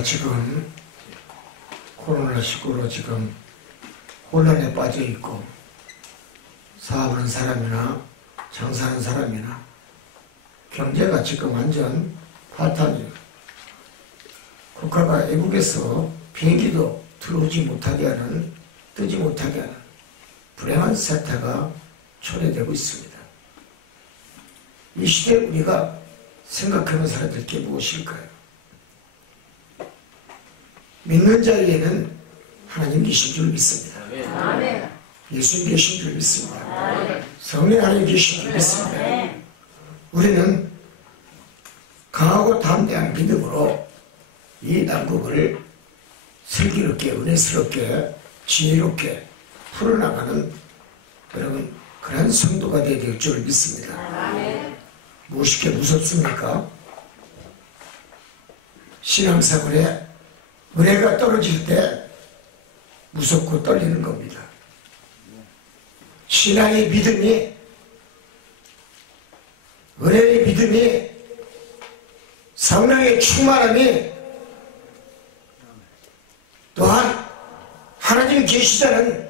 우리가 지금 코로나19로 지금 혼란에 빠져 있고, 사업하는 사람이나 장사하는 사람이나 경제가 지금 완전 파탄이에요. 국가가 외국에서 비행기도 들어오지 못하게 하는, 뜨지 못하게 하는 불행한 사태가 초래되고 있습니다. 이 시대에 우리가 생각하는 사람들 게 무엇일까요? 믿는 자에게는 하나님 계신 줄 믿습니다. 예수님 계신 줄 믿습니다. 성령 하나님 계신 줄 믿습니다. 우리는 강하고 담대한 믿음으로 이 난국을 슬기롭게, 은혜스럽게, 지혜롭게 풀어나가는 여러분 그런 성도가 되어야 될 줄 믿습니다. 무엇이 그렇게 무섭습니까? 신앙생활에 은혜가 떨어질 때 무섭고 떨리는 겁니다. 신앙의 믿음이, 은혜의 믿음이, 성령의 충만함이, 또한 하나님 계시다는,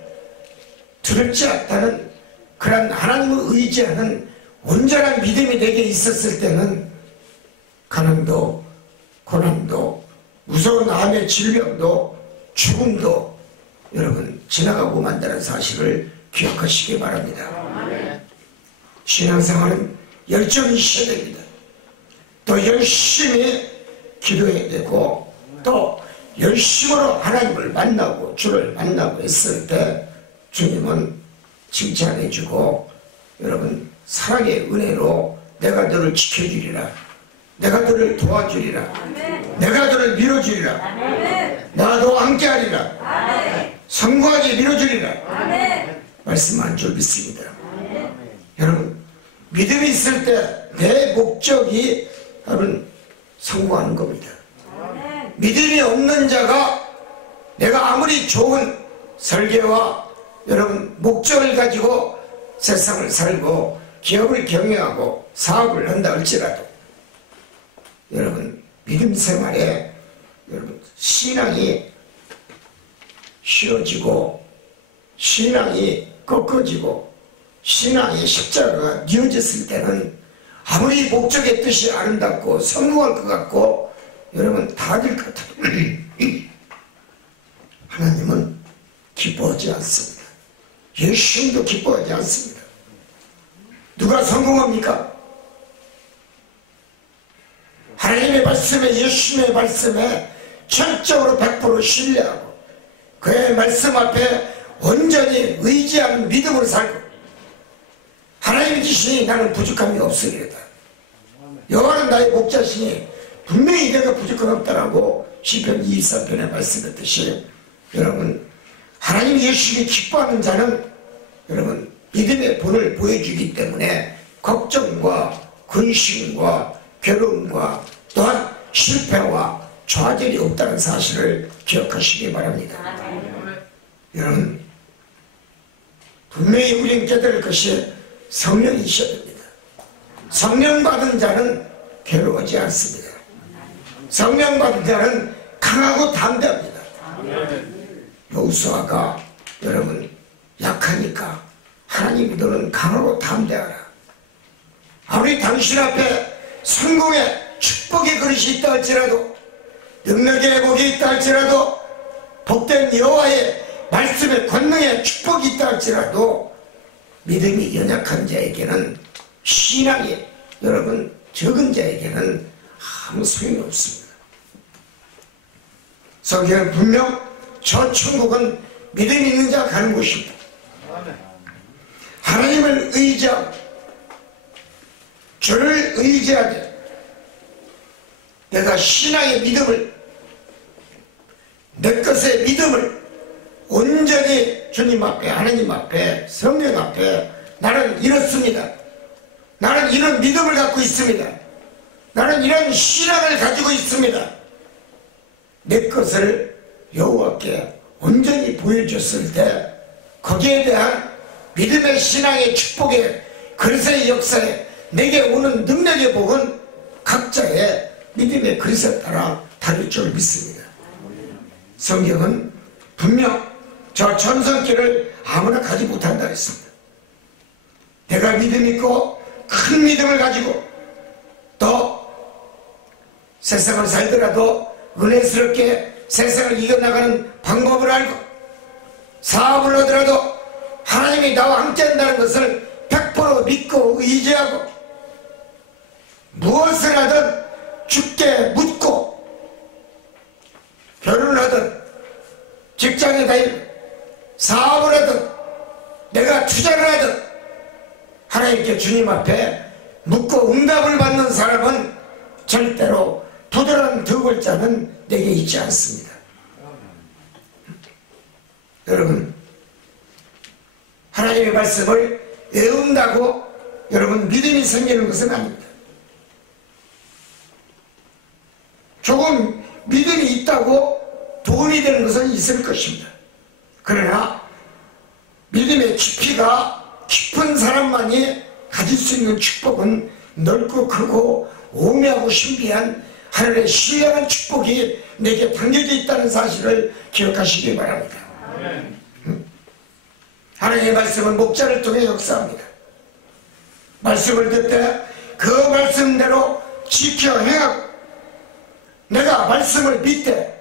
두렵지 않다는 그런 하나님을 의지하는 온전한 믿음이 내게 있었을 때는 가난도, 고난도, 무서운 암의 질병도, 죽음도 여러분 지나가고 만다는 사실을 기억하시기 바랍니다. 신앙생활은 열정이 있어야 됩니다. 또 열심히 기도해야 되고, 또 열심으로 하나님을 만나고 주를 만나고 했을 때 주님은 칭찬해 주고, 여러분 사랑의 은혜로 내가 너를 지켜주리라, 내가 너를 도와주리라, 내가 너를 밀어주리라, 나도 함께하리라, 성공하게 밀어주리라 말씀한 줄 믿습니다. 여러분 믿음이 있을 때 내 목적이 여러분 성공하는 겁니다. 믿음이 없는 자가 내가 아무리 좋은 설계와 여러분 목적을 가지고 세상을 살고 기업을 경영하고 사업을 한다 할지라도 여러분 믿음 생활에 여러분 신앙이 쉬워지고, 신앙이 꺾어지고, 신앙의 십자가가 뉘어졌을 때는 아무리 목적의 뜻이 아름답고 성공할 것 같고 여러분 다 될 것 같아도 하나님은 기뻐하지 않습니다. 예수님도 기뻐하지 않습니다. 누가 성공합니까? 하나님의 말씀에, 예수님의 말씀에 철저으로 100% 신뢰하고 그의 말씀 앞에 온전히 의지하는 믿음으로 살고, 하나님이 주시니 나는 부족함이 없으리로다. 여호와는 나의 목자시니 분명히 내가 부족함이 없다라고 시편 23편에 말씀했듯이, 여러분 하나님 예수님이 기뻐하는 자는 여러분 믿음의 본을 보여주기 때문에 걱정과 근심과 괴로움과 또한 실패와 좌절이 없다는 사실을 기억하시기 바랍니다. 여러분 분명히 우리는 깨달을 것이 성령이셔야 됩니다. 성령 받은 자는 괴로워하지 않습니다. 성령 받은 자는 강하고 담대합니다. 여호수아가 여러분 약하니까 하나님 너는 강하고 담대하라. 아무리 당신 앞에 성공의 축복의 그릇이 있다 할지라도, 능력의 복이 있다 할지라도, 복된 여호와의 말씀의 권능의 축복이 있다 할지라도 믿음이 연약한 자에게는, 신앙이 여러분 적은 자에게는 아무 소용이 없습니다. 성경은 분명 저 천국은 믿음 있는 자가 가는 곳입니다. 하나님을 의지하고 주를 의지하되 내가 신앙의 믿음을, 내 것의 믿음을 온전히 주님 앞에, 하나님 앞에, 성령 앞에 나는 이렇습니다. 나는 이런 믿음을 갖고 있습니다. 나는 이런 신앙을 가지고 있습니다. 내 것을 여호와께 온전히 보여줬을 때 거기에 대한 믿음의 신앙의 축복의 그릇의 역사에 내게 오는 능력의 복은 각자의 믿음의 그릇에 따라 다를 줄 믿습니다. 성경은 분명 저 전성기를 아무나 가지 못한다 했습니다. 내가 믿음 있고 큰 믿음을 가지고 또 세상을 살더라도 은혜스럽게 세상을 이겨나가는 방법을 알고 사업을 하더라도 하나님이 나와 함께 한다는 것을 100% 믿고 의지하고 무엇을 하든 주께 묻고 결혼을 하든 직장에 다니든 사업을 하든 내가 투자를 하든 하나님께 주님 앞에 묻고 응답을 받는 사람은 절대로 부드러운 두 글자는 내게 있지 않습니다. 여러분, 하나님의 말씀을 외운다고 여러분 믿음이 생기는 것은 아닙니다. 조금 믿음이 있다고 도움이 되는 것은 있을 것입니다. 그러나 믿음의 깊이가 깊은 사람만이 가질 수 있는 축복은 넓고 크고 오묘하고 신비한 하늘의 신령한 축복이 내게 담겨져 있다는 사실을 기억하시기 바랍니다. 하나님의 말씀은 목자를 통해 역사합니다. 말씀을 듣되 그 말씀대로 지켜 행하고 내가 말씀을 믿되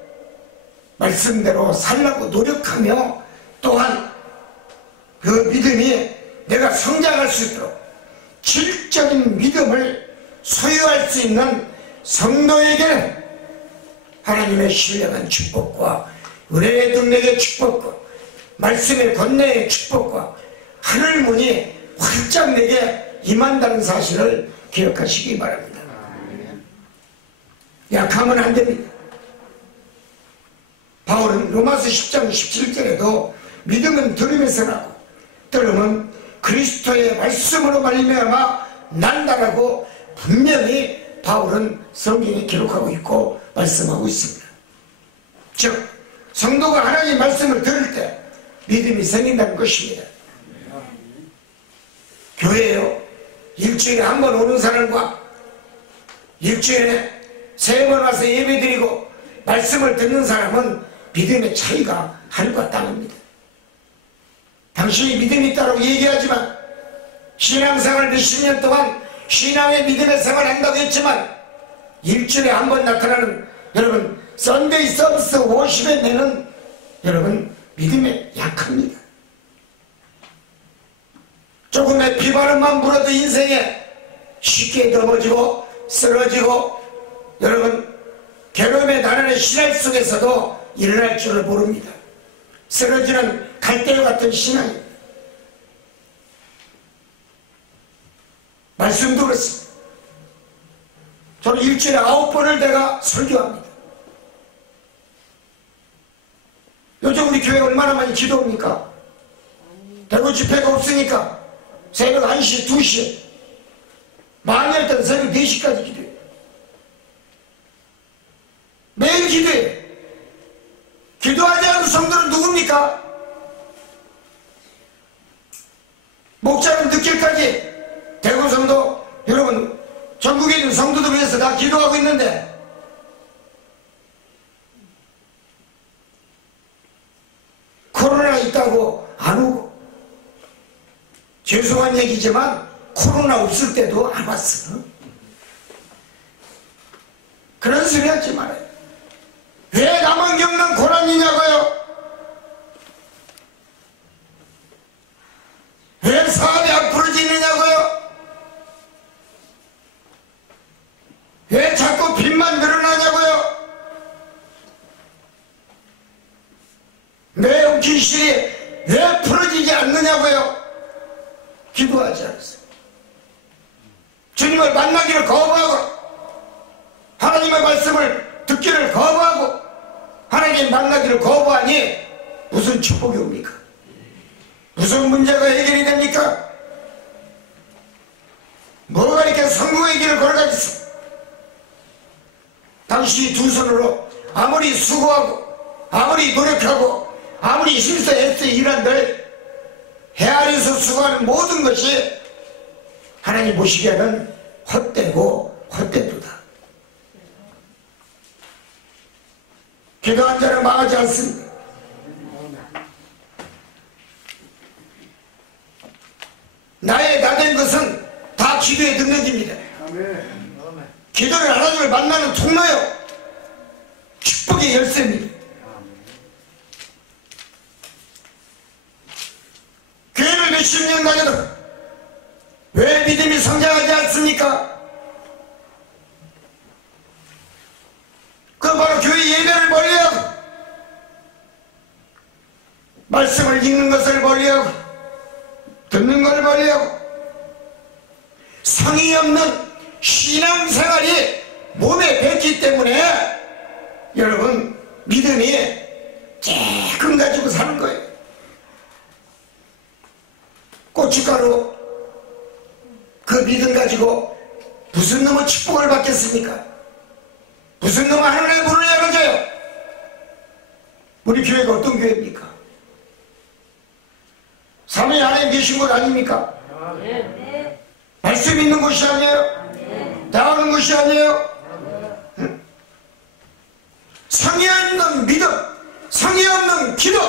말씀대로 살라고 노력하며 또한 그 믿음이 내가 성장할 수 있도록 질적인 믿음을 소유할 수 있는 성도에게는 하나님의 신령한 축복과 은혜의 능력의 축복과 말씀의 권능의 축복과 하늘문이 활짝 내게 임한다는 사실을 기억하시기 바랍니다. 약하면 안 됩니다. 바울은 로마서 10장 17절에도 믿음은 들음에서 나고 들음은 그리스도의 말씀으로 말미암아 난다라고 분명히 바울은 성경에 기록하고 있고 말씀하고 있습니다. 즉 성도가 하나님의 말씀을 들을 때 믿음이 생긴다는 것입니다. 교회에요, 일주일에 한 번 오는 사람과 일주일에 3번 와서 예배드리고 말씀을 듣는 사람은 믿음의 차이가 하늘과 땅입니다. 당신이 믿음이 있다고 얘기하지만 신앙생활 몇십 년 동안 신앙의 믿음의 생활을 한다고 했지만 일주일에 한 번 나타나는 여러분 썬데이 서비스 50에 내는 여러분 믿음에 약합니다. 조금의 비바람만 불어도 인생에 쉽게 넘어지고 쓰러지고 여러분 괴로움의 나날의 시랄 속에서도 일어날 줄을 모릅니다. 쓰러지는 갈대와 같은 신앙입니다. 말씀도 그렇습니다. 저는 일주일에 9번을 내가 설교합니다. 요즘 우리 교회 얼마나 많이 기도합니까? 대구 집회가 없으니까 새벽 1시, 2시 많이 할 때는 새벽 4시까지 기도해요. 매일 기도해요. 기도하지 않은 성도는 누굽니까? 목자는 늦게까지 대구 성도 여러분 전국에 있는 성도들 위해서 다 기도하고 있는데 코로나 있다고 안 오고 죄송한 얘기지만 코로나 없을 때도 안 왔어. 그런 소리 하지 말아요. 왜 나만 겪는 고난이냐고요? 왜 사업이 안 풀어지느냐고요? 왜 자꾸 빚만 늘어나냐고요? 내 영기실이 왜 풀어지지 않느냐고요? 기도하지 않았어요. 주님을 만나기를 거부하고 하나님의 말씀을 듣기를 거부하고 하나님 만나기를 거부하니 무슨 축복이 옵니까? 무슨 문제가 해결이 됩니까? 뭐가 이렇게 성공의 길을 걸어가겠어? 당신이 두 손으로 아무리 수고하고 아무리 노력하고 아무리 힘써 애써 일한들 헤아려서 수고하는 모든 것이 하나님 보시기에는 헛되고 헛되도다. 기도한 자는 망하지 않습니다. 나의 나된 것은 다 기도의 능력입니다. 기도를 안 하는 걸 만나는 통로요, 축복의 열쇠입니다. 교회를 몇십 년 다녀도 왜 믿음이 성장하지 않습니까? 그건 바로 교회 예배를 멀리하고 말씀을 읽는 것을 멀리하고 듣는 것을 멀리하고 성의 없는 신앙생활이 몸에 뱉기 때문에 여러분 믿음이 조금 가지고 사는 거예요. 고춧가루 그 믿음 가지고 무슨 놈의 축복을 받겠습니까? 무슨 놈의 하늘의 문을 열어줘요? 우리 교회가 어떤 교회입니까? 삼위 안에 계신 곳 아닙니까? 말씀 있는 곳이 아니에요? 나오는 곳이 아니에요? 응? 성의 없는 믿음, 성의 없는 기도,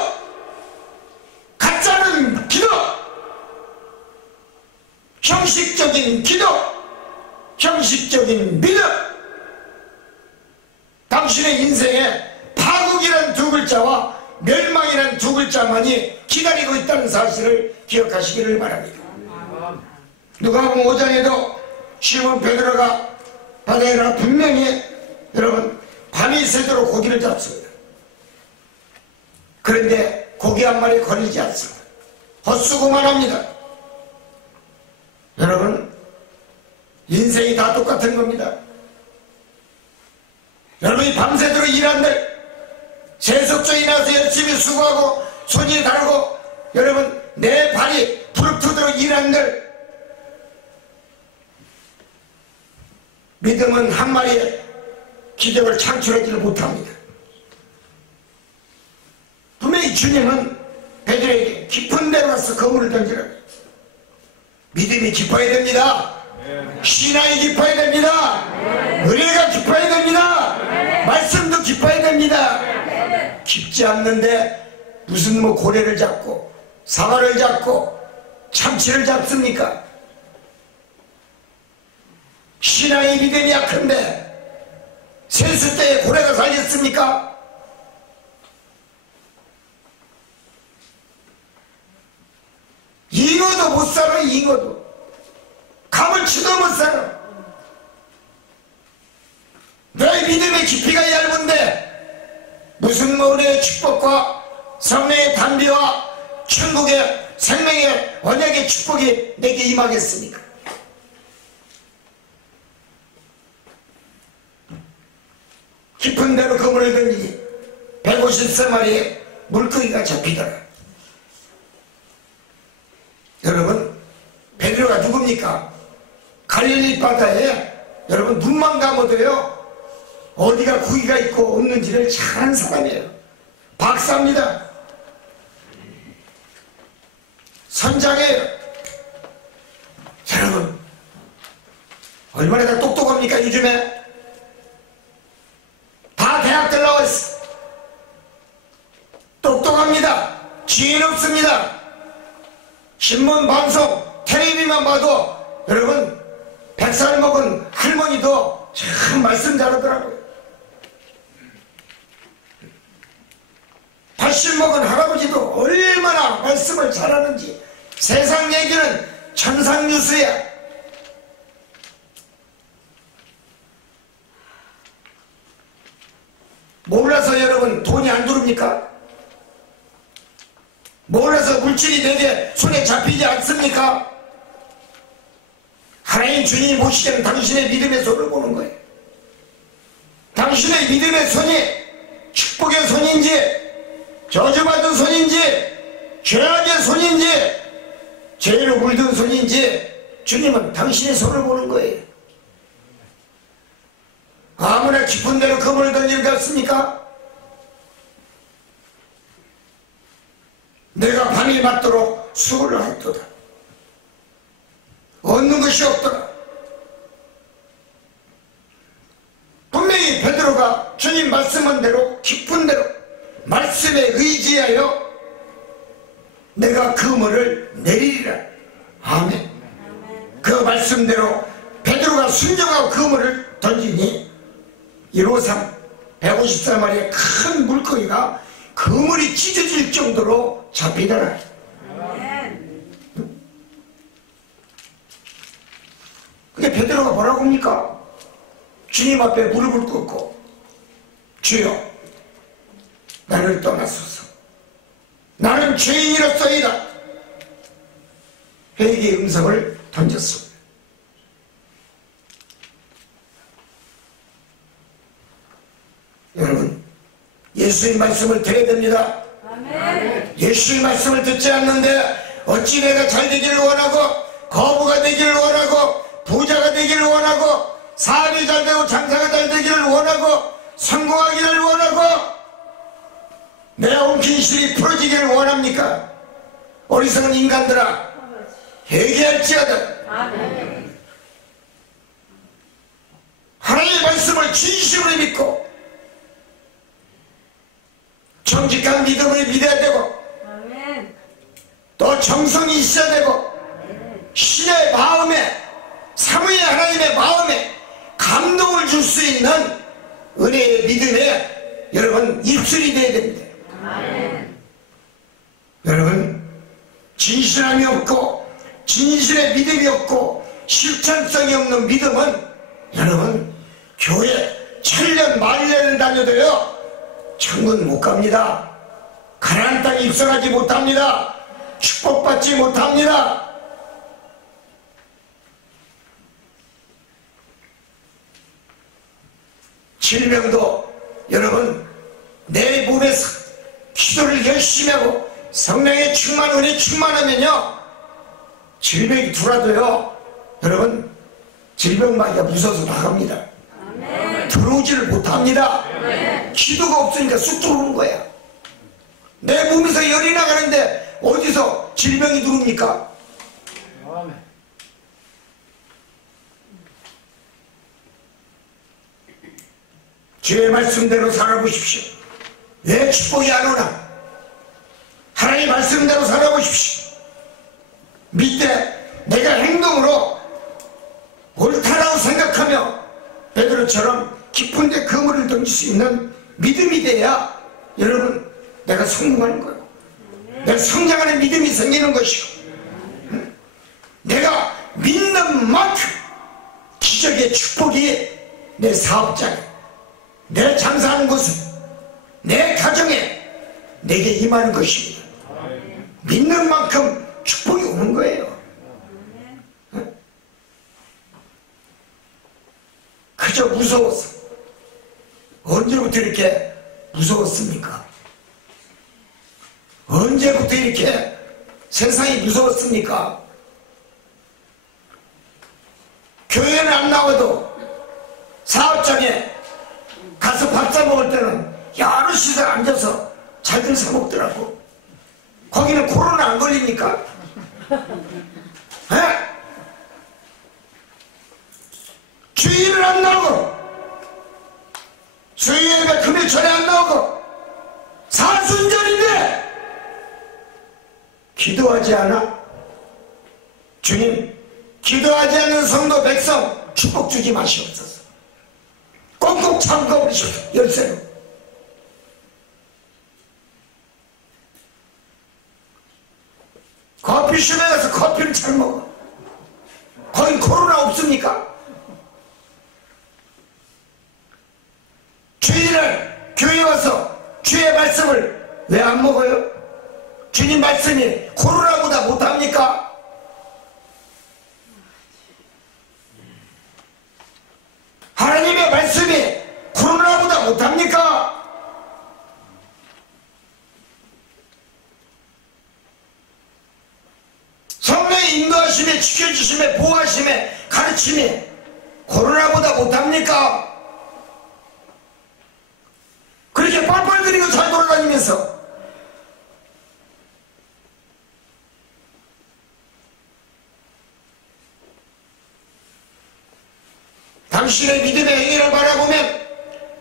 가짜는 기도, 형식적인 기도, 형식적인 믿음, 당신의 인생에 파국이라는 두 글자와 멸망이라는 두 글자만이 기다리고 있다는 사실을 기억하시기를 바랍니다. 누가복음 5장에도 시몬 베드로가 바다에 나가 분명히 여러분 밤이 새도록 고기를 잡습니다. 그런데 고기 한 마리 걸리지 않습니다. 헛수고만 합니다. 여러분 인생이 다 똑같은 겁니다. 여러분이 밤새도록 일한들, 세속적인 나서 열심히 수고하고 손이 다르고 여러분 내 발이 부릅뜨도록 일한들, 믿음은 한 마리의 기적을 창출하지를 못합니다. 분명히 주님은 베드로에게 깊은 데로 가서 그물을 던지라. 믿음이 깊어야 됩니다. 신앙이 깊어야 됩니다. 은혜가 깊어야 됩니다. 말씀도 깊어야 됩니다. 깊지 않는데 무슨 뭐 고래를 잡고 사과를 잡고 참치를 잡습니까? 신앙이 믿음이 약한데 세수 때에 고래가 살겠습니까? 잉어도 못 살아. 잉어도 가물치도 못 살아. 너의 믿음의 깊이가 얇은데 무슨 뭐 은혜의 축복과 성령의 담비와 천국의 생명의 언약의 축복이 내게 임하겠습니까? 깊은 데로 그물을 던지니 150세마리의 물고기가 잡히더라. 여러분 베드로가 누굽니까? 갈릴리 바다에 여러분 눈만 감아도요 어디가 고기가 있고 없는지를 잘 아는 사람이에요. 박사입니다. 선장이에요. 여러분 얼마나 다 똑똑합니까? 요즘에 다 대학들 나와있어. 똑똑합니다. 지혜는 없습니다. 신문, 방송, 텔레비만 봐도 여러분 100살 먹은 할머니도 참 말씀 잘하더라고요. 80 먹은 할아버지도 얼마나 말씀을 잘하는지. 세상 얘기는 천상뉴스야. 몰라서 여러분 돈이 안 들어옵니까? 몰라서 물질이 내게 손에 잡히지 않습니까? 하나님 주님이 보시기에는 당신의 믿음의 손을 보는 거예요. 당신의 믿음의 손이 축복의 손인지 저주받은 손인지 죄악의 손인지 죄로 물든 손인지 주님은 당신의 손을 보는 거예요. 아무나 깊은 데로 그물을 던지는 것 같습니까? 내가 밤이 맞도록 수고를 하였도다. 얻는 것이 없더라. 분명히 베드로가 주님 말씀 말씀한 대로 깊은 대로 말씀에 의지하여 내가 그물을 내리리라. 아멘. 그 말씀대로 베드로가 순종하고 그물을 던지니 153 154마리의 큰 물고기가 그물이 찢어질 정도로 잡히더라. 근데 베드로가 뭐라고 합니까? 주님 앞에 무릎을 꿇고 주여 나를 떠나소서, 나는 죄인이로서이다. 회개의 음성을 던졌습니다. 여러분, 예수의 말씀을 들어야 됩니다. 아멘. 예수의 말씀을 듣지 않는데 어찌 내가 잘 되기를 원하고 거부가 되기를 원하고 부자가 되기를 원하고 사업이 잘 되고 장사가 잘 되기를 원하고 성공하기를 원하고 내 엉킨 실이 풀어지기를 원합니까? 어리석은 인간들아, 회개할지어다. 아멘. 하나님의 말씀을 진심으로 믿고 정직한 믿음을 믿어야 되고 아멘. 또 정성이 있어야 되고 신의 마음에, 사모의 하나님의 마음에 감동을 줄 수 있는 은혜의 믿음에 여러분 입술이 되어야 됩니다. 아멘. 여러분, 진실함이 없고 진실의 믿음이 없고 실천성이 없는 믿음은 여러분 교회 천년 만년을 다녀도요 천군 못 갑니다. 가나안 땅에 입성하지 못합니다. 축복받지 못합니다. 질병도 여러분 내 몸에서 기도를 열심히 하고 성령의 충만, 은혜 충만하면요 질병이 들어와도요 여러분 질병마귀가 무서워서 나갑니다. 아멘. 들어오지를 못합니다. 아멘. 기도가 없으니까 쑥 들어오는 거야. 내 몸에서 열이 나가는데 어디서 질병이 들어옵니까? 아멘. 주의 말씀대로 살아보십시오. 왜 축복이 안 오나? 하나님의 말씀대로 살아보십시오. 밑에 내가 행동으로 옳다라고 생각하며 베드로처럼 깊은 데 그물을 던질 수 있는 믿음이 돼야 여러분 내가 성공하는 거예요. 내가 성장하는 믿음이 생기는 것이고 내가 믿는 만큼 기적의 축복이 내 사업장에, 내 장사하는 곳에, 내 가정에 내게 임하는 것입니다. 믿는 만큼 축복이 오는 거예요. 그저 무서워서. 언제부터 이렇게 무서웠습니까? 언제부터 이렇게 세상이 무서웠습니까? 교회는 안 나와도 사업장에 가서 밥 사 먹을 때는 여럿이서 앉아서 잘들 사 먹더라고. 거기는 코로나 안 걸리니까. 에? 주일을 안 나오고 수요일에 금요일 전에 안 나오고 사순절인데 기도하지 않아? 주님, 기도하지 않는 성도 백성 축복 주지 마시옵소서. 꼭꼭 잠가버리시옵소서. 열쇠로. 커피숍에 가서 커피를 잘 먹어. 거기 코로나 없습니까? 주일날 교회 와서 주의 말씀을 왜 안 먹어요? 주님 말씀이 코로나보다 못합니까? 하나님의 말씀이 코로나보다 못합니까? 성령의 인도하심에, 지켜주심에, 보호하심에, 가르침에 코로나보다 못합니까? 그렇게 뻘뻘거리고 잘 돌아다니면서 당신의 믿음의 행위를 바라보면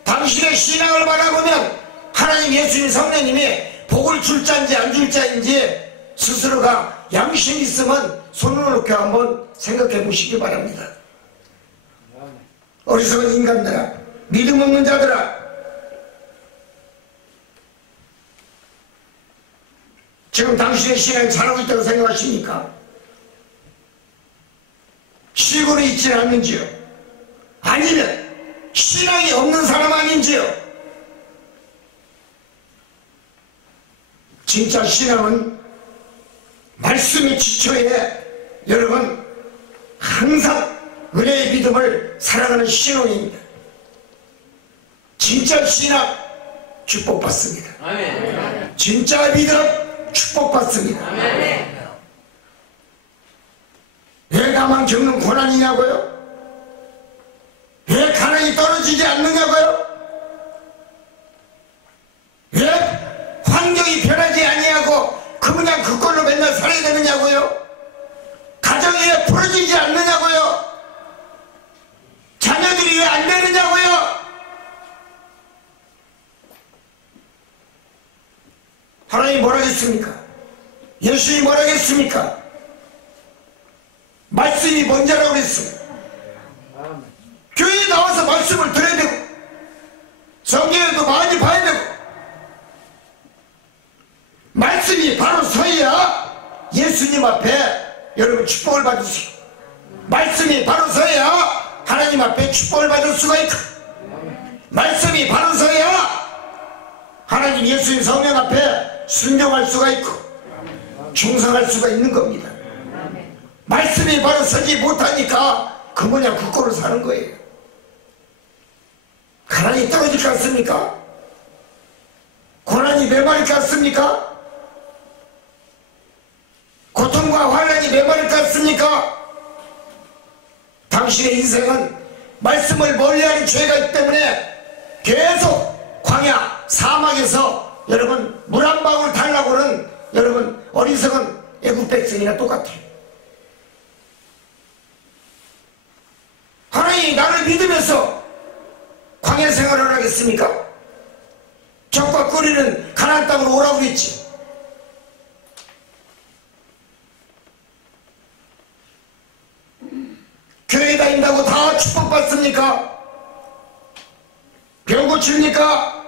당신 당신의 신앙을 바라보면 하나님 예수님 성령님이 복을 줄 자인지 안 줄 자인지 스스로가 양심 있으면 손을 놓고 한번 생각해 보시기 바랍니다. 어리석은 인간들아, 믿음 없는 자들아, 지금 당신의 신앙이 잘하고 있다고 생각하십니까? 시골에 있지 않는지요? 아니면 신앙이 없는 사람 아닌지요? 진짜 신앙은 말씀의 지초에 여러분 항상 은혜의 믿음을 살아가는 신앙입니다. 진짜 신앙 축복받습니다. 아멘. 진짜 믿음 축복받습니다. 아멘. 왜 나만 겪는 고난이냐고요? 왜 가난이 떨어지지 않느냐고요? 왜 환경이 변하지 아니하고 그냥 그걸로 맨날 살아야 되느냐고요? 가정이 왜 풀어지지 않느냐고요? 자녀들이 왜 안 되느냐고요? 하나님 뭐라 했습니까? 예수님이 뭐라 했습니까? 말씀이 먼저라고 그랬어요. 교회에 나와서 말씀을 들어야 되고 성경에도 많이 봐야 되고 말씀이 바로 서야 예수님 앞에 여러분 축복을 받을 수 있고 말씀이 바로 서야 하나님 앞에 축복을 받을 수가 있고 말씀이 바로 서야 하나님 예수님 성령 앞에 순종할 수가 있고 충성할 수가 있는 겁니다. 말씀이 바로 서지 못하니까 그 뭐냐 국고를 사는 거예요. 가난이 떨어질 것 같습니까? 고난이 메말릴 것 같습니까? 고통과 환난이 메말릴 것 같습니까? 당신의 인생은 말씀을 멀리하는 죄가 있기 때문에 계속 광야 사막에서 여러분 물 한 방울 달라고는 여러분 어리석은 애국 백성이나 똑같아요. 하나님이 나를 믿으면서 광야 생활을 하겠습니까? 적과 꿀이는 가나안 땅으로 오라고 그랬지. 교회 다닌다고 다 축복받습니까? 병 고칩니까?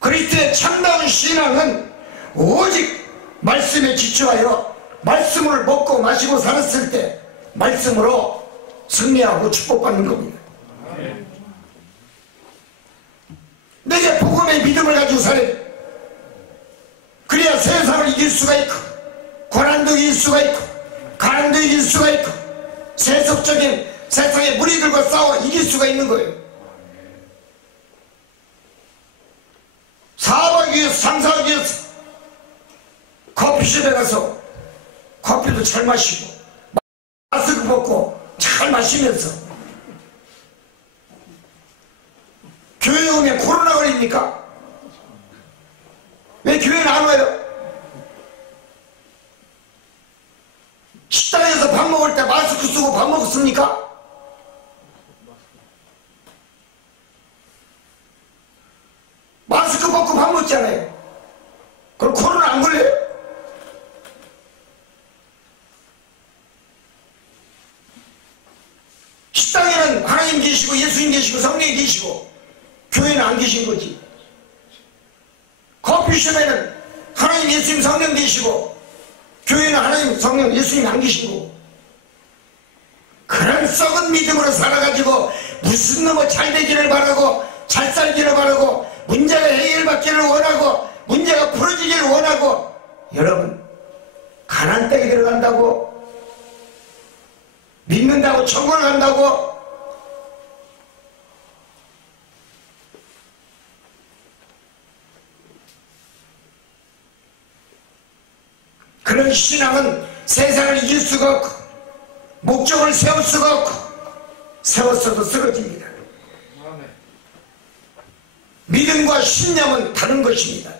그리스도의 참다운 신앙은 오직 말씀에 지초하여 말씀을 먹고 마시고 살았을 때 말씀으로 승리하고 축복받는 겁니다. 내게 복음의 믿음을 가지고 살아야 돼. 그래야 세상을 이길 수가 있고 고난도 이길 수가 있고 가난도 이길 수가 있고 세속적인 세상의 무리들과 싸워 이길 수가 있는 거예요. 사업하기 위해서 장사하기 위해서 커피숍에 가서 커피도 잘 마시고 마스크 벗고 잘 마시면서 교회 오면 코로나 걸립니까? 왜 교회는 안 와요? 식당에서 밥 먹을 때 마스크 쓰고 밥 먹었습니까? 마스크 벗고 밥 먹잖아요. 그럼 코로나 안 걸려요? 식당에는 하나님 계시고 예수님 계시고 성령이 계시고 교회는 안 계신 거지. 커피숍에는 하나님 예수님 성령 계시고 교회는 하나님 성령 예수님 안 계신 거고 그런 썩은 믿음으로 살아가지고 무슨 놈의 잘 되기를 바라고 잘 살기를 바라고 문제가 해결받기를 원하고 문제가 풀어지기를 원하고 여러분 가난 땅에 들어간다고 믿는다고 천국을 간다고 그런 신앙은 세상을 이길 수가 없고 목적을 세울 수가 없고 세웠어도 쓰러집니다. 믿음과 신념은 다른 것입니다.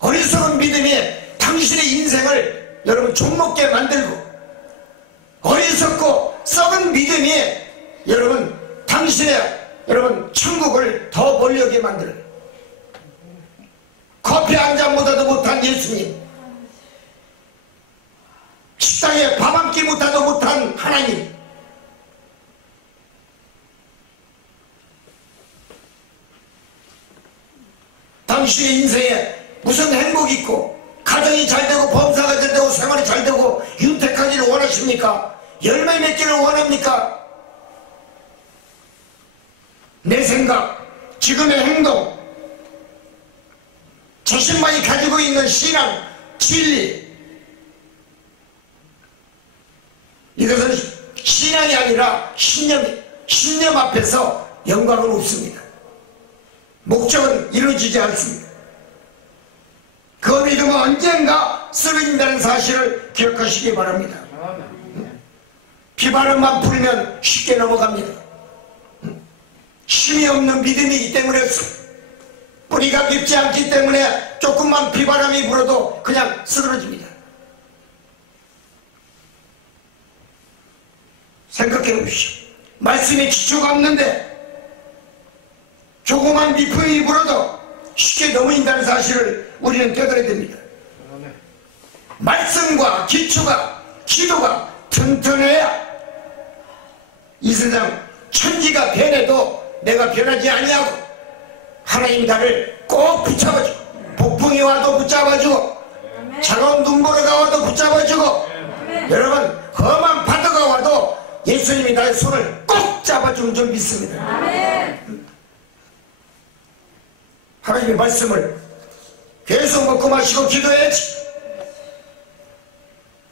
어리석은 믿음이 당신의 인생을 여러분 종목게 만들고 어리석고 썩은 믿음이 여러분 당신의 천국을 더 멀리 오게 만들어요. 커피 한 잔보다도 못한 예수님, 식당에 밥 한 끼 못하도 못한 하나님, 당신의 인생에 무슨 행복이 있고 가정이 잘되고 범사가 잘되고 생활이 잘되고 윤택하기를 원하십니까? 열매 맺기를 원합니까? 내 생각, 지금의 행동, 자신만이 가지고 있는 신앙, 진리, 이것은 신앙이 아니라 신념 앞에서 영광은 없습니다. 목적은 이루어지지 않습니다. 그 믿음은 언젠가 쓰러진다는 사실을 기억하시기 바랍니다. 비바람만 불면 쉽게 넘어갑니다. 힘이 없는 믿음이기 때문에, 뿌리가 깊지 않기 때문에 조금만 비바람이 불어도 그냥 쓰러집니다. 생각해 보십시오. 말씀에 기초가 없는데 조그만 비풍이 불어도 쉽게 넘어진다는 사실을 우리는 깨달아야 됩니다. 말씀과 기초가, 기도가 튼튼해야 이 세상 천지가 변해도 내가 변하지 아니하고 하나님이 나를 꼭 붙잡아주고, 폭풍이 와도 붙잡아주고, 차가운 눈보라가 와도 붙잡아주고, 여러분 험한 파도가 와도 예수님이 나의 손을 꼭 잡아주는 줄 믿습니다. 하나님의 말씀을 계속 먹고 마시고 기도해야지.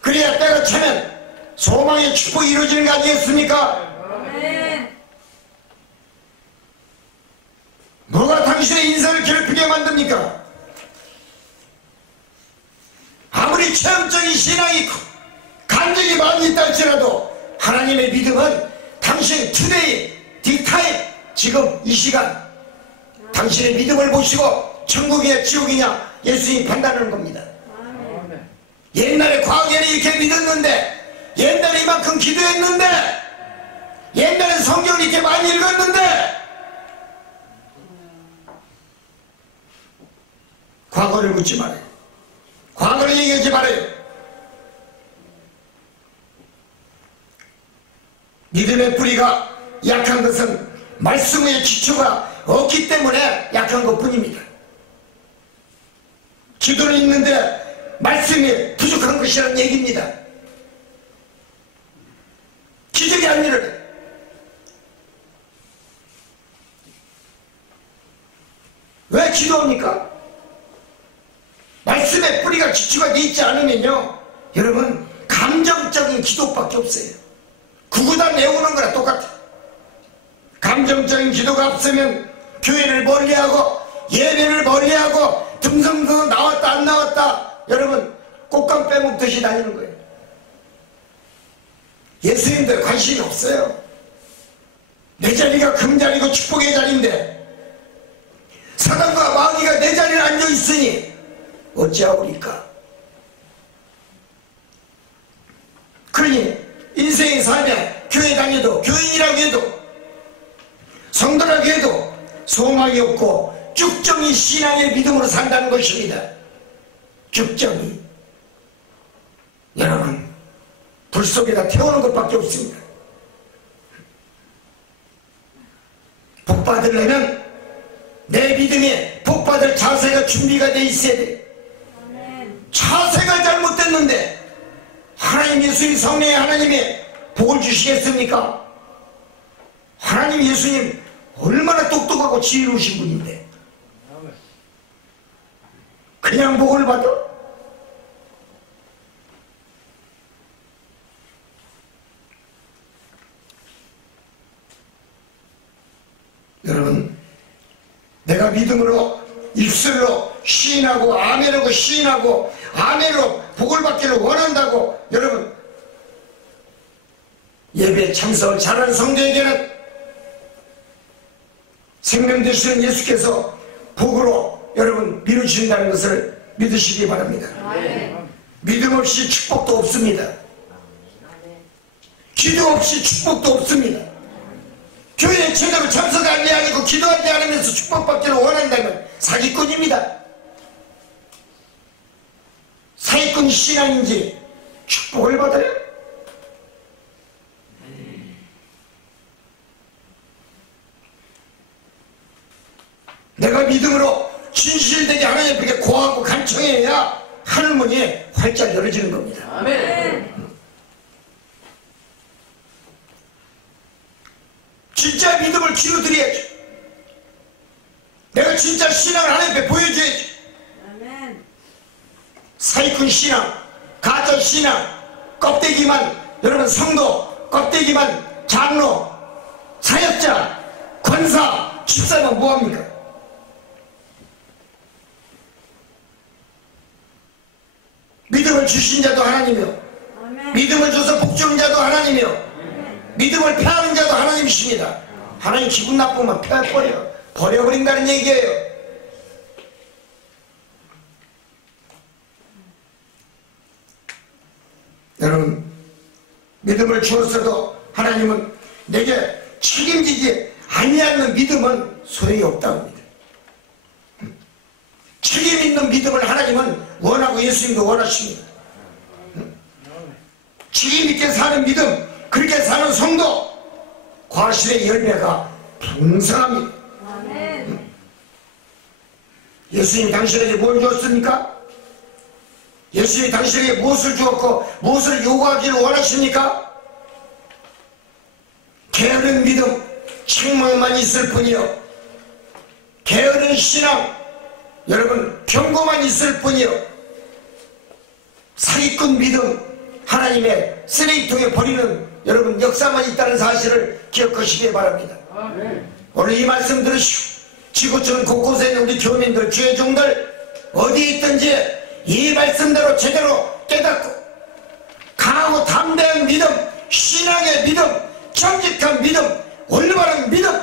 그래야 때가 차면 소망의 축복이 이루어지는 거 아니겠습니까? 뭐가 당신의 인생을 괴롭히게 만듭니까? 아무리 체험적인 신앙이 있고 간증이 많이 있다 할지라도 하나님의 믿음은 당신 투데이, 딕타임, 지금 이 시간 당신의 믿음을 보시고 천국이냐 지옥이냐 예수님이 판단하는 겁니다. 옛날에 과거에는 이렇게 믿었는데, 옛날에 이만큼 기도했는데, 옛날에 성경을 이렇게 많이 읽었는데, 과거를 묻지 말아요. 과거를 얘기하지 말아요. 믿음의 뿌리가 약한 것은 말씀의 기초가 없기 때문에 약한 것 뿐입니다. 기도는 있는데 말씀이 부족한 것이라는 얘기입니다. 기적이 안 일어나요. 왜 기도합니까? 말씀의 뿌리가 기초가 되어 있지 않으면요, 여러분 감정적인 기도밖에 없어요. 구구단 외우는 거랑 똑같아요. 감정적인 기도가 없으면 교회를 멀리하고 예배를 멀리하고 듬성듬성 나왔다 안 나왔다, 여러분 꽃감 빼먹듯이 다니는 거예요. 예수님들 관심이 없어요. 내 자리가 금자리고 축복의 자리인데 사단과 마귀가 내 자리에 앉아있으니 어찌하오리까? 그러니 인생의 삶에 교회 다녀도, 교인이라고 해도, 성도라고 해도 소망이 없고 쭉정이 신앙의 믿음으로 산다는 것입니다. 쭉정이, 여러분 불 속에다 태우는 것밖에 없습니다. 복 받으려면 내 믿음에 복 받을 자세가 준비가 돼 있어야 돼. 자세가 잘못됐는데 하나님 예수님 성령의 하나님이 복을 주시겠습니까? 하나님 예수님 얼마나 똑똑하고 지혜로우신 분인데 그냥 복을 받아? 여러분, 내가 믿음으로 입술로 시인하고 아멘하고 시인하고 아멘으로 복을 받기를 원한다고 여러분 예배에 참석을 잘하는 성도에게는 생명 되시는 예수께서 복으로 여러분 밀어주신다는 것을 믿으시기 바랍니다. 믿음 없이 축복도 없습니다. 기도 없이 축복도 없습니다. 교회에 제대로 참석하지 않고 기도하지 않으면서 축복받기를 원한다면 사기꾼입니다. 사기꾼 신앙인지 축복을 받아요? 내가 믿음으로 진실되게 하나님 앞에 고하고 간청해야 하늘문이 활짝 열어지는 겁니다. 아멘. 진짜 믿음을 기울드려야죠. 내가 진짜 신앙을 하나님 앞에 보여줘야죠. 아멘. 사기꾼 신앙, 가짜 신앙, 껍데기만, 여러분 성도, 껍데기만 장로, 사역자, 권사, 집사만 뭐합니까? 믿음을 주신 자도 하나님이요, 아멘. 믿음을 줘서 복주는 자도 하나님이요, 믿음을 패하는 자도 하나님이십니다. 하나님 기분 나쁘면 버려버린다는 얘기예요. 여러분, 믿음을 주었어도 하나님은 내게 책임지지 아니하는 믿음은 소용이 없다고 합니다. 책임 있는 믿음을 하나님은 원하고 예수님도 원하십니다. 책임 있게 사는 믿음, 그렇게 사는 성도, 과실의 열매가 풍성합니다. 아멘. 예수님이 당신에게 뭘 주었습니까? 예수님이 당신에게 무엇을 주었고 무엇을 요구하기를 원하십니까? 게으른 믿음, 책망만 있을 뿐이요, 게으른 신앙, 여러분 경고만 있을 뿐이요, 사기꾼 믿음, 하나님의 쓰레기통에 버리는 여러분 역사만 있다는 사실을 기억하시기 바랍니다. 오늘 이 말씀 들으시고 지구촌 곳곳에 있는 우리 교민들, 주의 종들 어디에 있든지 이 말씀대로 제대로 깨닫고 강하고 담대한 믿음, 신앙의 믿음, 정직한 믿음, 올바른 믿음,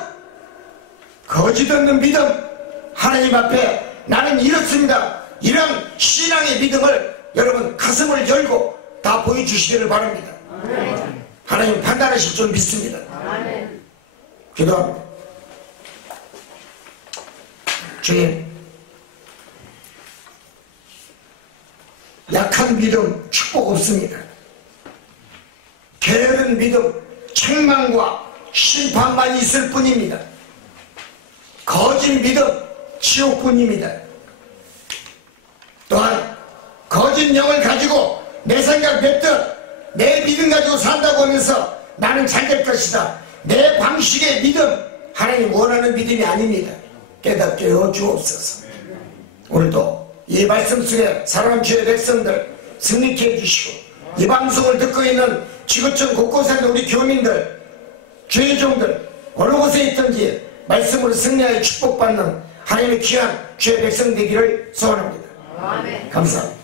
거짓 없는 믿음, 하나님 앞에 나는 이렇습니다, 이런 신앙의 믿음을 여러분 가슴을 열고 다 보여주시기를 바랍니다. 아멘. 하나님 판단하실 줄 믿습니다. 아멘. 기도합니다. 주님, 약한 믿음 축복 없습니다. 게으른 믿음, 책망과 심판만 있을 뿐입니다. 거짓 믿음, 지옥뿐입니다. 또한 거짓 영을 가지고 내 생각 내 뜻, 내 믿음 가지고 산다고 하면서 나는 잘 될 것이다, 내 방식의 믿음, 하나님 원하는 믿음이 아닙니다. 깨닫게 해 주옵소서. 오늘도 이 말씀 속에 사랑하는 주의 백성들 승리케 해주시고, 이 방송을 듣고 있는 지구촌 곳곳에 있는 우리 교민들, 주의 종들 어느 곳에 있든지 말씀으로 승리하여 축복받는 하나님의 귀한 주의 백성 되기를 소원합니다. 아멘. 감사합니다.